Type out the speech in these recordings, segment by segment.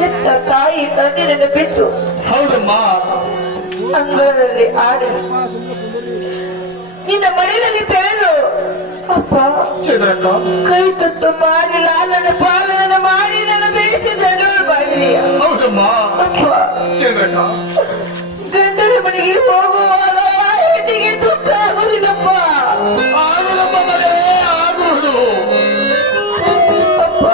ಹೆತ್ತ ತಾಯಿ ತಂದಿನನ್ನು ಬಿಟ್ಟು ಹೌದಮ್ಮ. ಅಂಗಳದಲ್ಲಿ ಆಡಿ ನಿನ್ನ ಮಡಿಲಲ್ಲಿ ಬೆಳೆದು ಅಪ್ಪ ಚಂದ್ರಕ್ಕ ಕೈ ತುತ್ತು ಮಾಡಿ ಲಾಲನ ಪಾಲನ ಮಾಡಿ ನನ್ನ ಬೆಳೆಸಿದ ಮಾಡಿದೀಯ. ಹೌದಮ್ಮ. ಅಪ್ಪ ಚಂದ್ರಕ್ಕ ಗಂಡನ ಮನೆಗೆ ಹೋಗುವಾಗ ಹೆಣ್ಣಿಗೆ ದುಃಖ ಆಗುವುದಿಲ್ಲಪ್ಪ. ಆಗುದಮ್ಮ ಮಗಳೇ, ಆಗುವುದು. ಅಪ್ಪ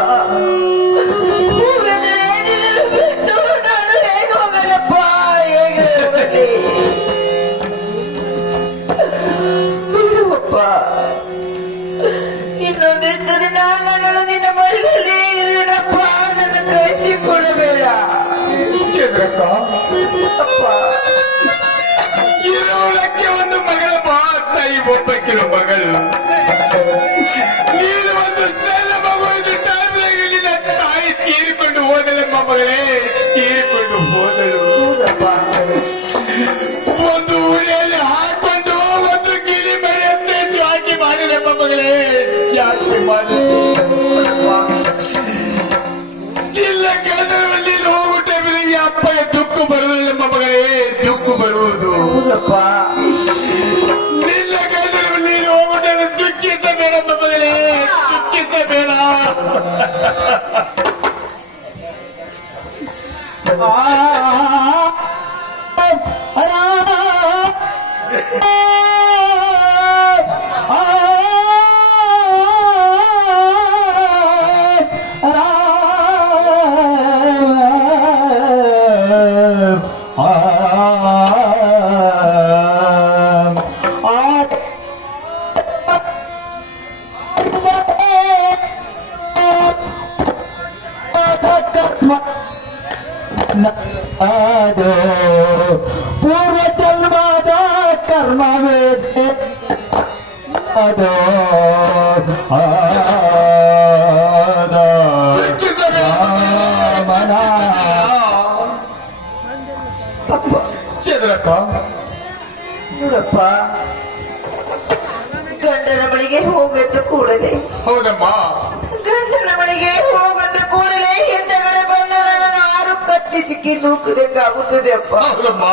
ಹೂಗಂಡನ ಹೆಣ್ಣಿನನ್ನು ಬಿಟ್ಟು ನಾನು ಹೇಗೆ ಹೋಗಲಪ್ಪ, ಹೇಗೆ ಹೋಗಲಿ? ಬಿಡುವಪ್ಪ, ಇನ್ನೊಂದಿಷ್ಟು ದಿನ ನನ್ನನ್ನು ನಿನ್ನ ಮಡಿಲಲ್ಲಿ ಇರಪ್ಪ, ನನ್ನ ಕಳಿಸಿ ಕೊಡಬೇಡ. ಚಂದ್ರಕ್ಕ ಅಪ್ಪ ಇರುವುದಕ್ಕೆ ಒಂದು ಮಗಳ ತಾಯಿ ಒಬ್ಬಕ್ಕಿರೋ ಮಗಳು. ನೀನು ಒಂದು ಸಣ್ಣ ಮಗು ಇದು ಟೈಮ್ನಾಗ ನಿನ್ನ ತಾಯಿ ತೀರಿಕೊಂಡು ಹೋದಳಮ್ಮ ಮಗಳೇ, ತೀರಿಕೊಂಡು ಹೋದಳು. ಒಂದು ಉಡಿಯಲ್ಲಿ ಹಾಕೊಂಡು ಒಂದು ಗಿರಿ ಮಳೆಯಂತೆ ಜಾಕಿ ಮಾಡಿದಮ್ಮ ಮಗಳೇ, ಜಾಕಿ ಮಾಡಿ ಇಲ್ಲ ಗಂಡನಲ್ಲಿ ಹೋಗೋ ಟೈಮಿಗೆ ಅಪ್ಪಗೆ ದುಃಖ ಬರುವುದಿಲ್ಲಮ್ಮ ಮಗಳೇ, ದುಃಖ ಬರುವುದು. ನಿನ್ನ ಗಂಡನಲ್ಲಿ ನೀನು ಹೋಗುತ್ತದೆ ದುಃಖಿಸಬೇಡಮ್ಮ ಮಗಳೇ, ದುಃಖಿಸಬೇಡ. ಅದು ಪೂರ್ವ ಜನ್ಮದ ಕರ್ಮವೇ ಅದು ಮನ. ಚಂದ್ರಕ್ಕ ನೋಡಪ್ಪ, ಗಂಡನ ಮನೆಗೆ ಹೋಗದ್ದು ಕೂಡಲೇ, ಹೌದಮ್ಮ. ಗಂಡನ ಮನೆಗೆ ಹೋಗದ್ದು ಕೂಡಲೇ ಹಿಂದಗಡೆ ಬಂದ ನನ್ನನ್ನು ಆರು ಕತ್ತಿ ಚಿಕ್ಕಿ ನೂಕದಂಗಾಗುತ್ತದೆ ಅಪ್ಪ. ಹೌದಮ್ಮ.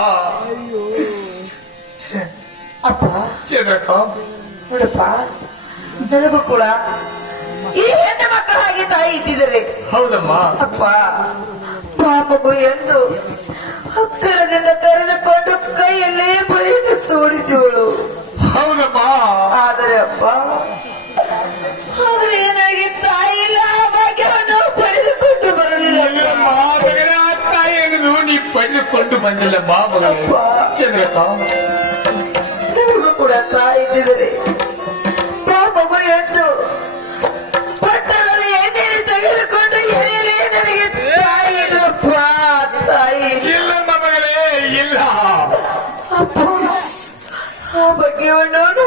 ಅಪ್ಪ ಚಂದ್ರಕ್ಕ ನೋಡಪ್ಪ, ನನಗೂ ಕೂಡ ಈ ಹೆಣ್ಣು ಮಕ್ಕಳ ಹಾಗೆ ತಾಯಿ ಇದ್ದಿದ್ದಾರೆ. ಹೌದಮ್ಮ. ಅಪ್ಪ ಪಾಪಗು ಎಂದು ಹಕ್ಕರದಿಂದ ಕರೆದುಕೊಂಡು ಕೈಯಲ್ಲೇ ಬಳಿಯನ್ನು ತೋಡಿಸುವಳು. ಹೌದಮ್ಮ. ಆದರೆ ಅಪ್ಪ, ಆದರೆ ನನಗೆ ತಾಯಿ ಇಲ್ಲ, ಆ ಭಾಗ್ಯವನ್ನು ಪಡೆದುಕೊಂಡು ಬರಲಿಲ್ಲ. ಇಲ್ಲಮ್ಮ ಮಗಳೇ, ಆ ತಾಯಿ ಅನ್ನೋದು ನೀ ಪಡೆದುಕೊಂಡು ಬಂದಿಲ್ಲಮ್ಮ ಮಗಳೇ. ಅಪ್ಪ. ಚಂದ್ರಕ್ಕ ನನಗೂ ಕೂಡ ತಾಯಿ ಇದ್ದಿದ್ದಾರೆ. ಪಾಪಗು ಎಂದು ಪಟ್ಟಣದಲ್ಲಿ ಎಣ್ಣೆನೆ ತೆಗೆದುಕೊಂಡು ಎಳೆಯಲೇ ನನಗೆ ತಾಯಿ ಇಲ್ಲಪ್ಪ, ತಾಯಿ ಇಲ್ಲಮ್ಮ ಮಗಳೇ, ಇಲ್ಲ. ಅಪ್ಪ, ಆ ಭಾಗ್ಯವನ್ನು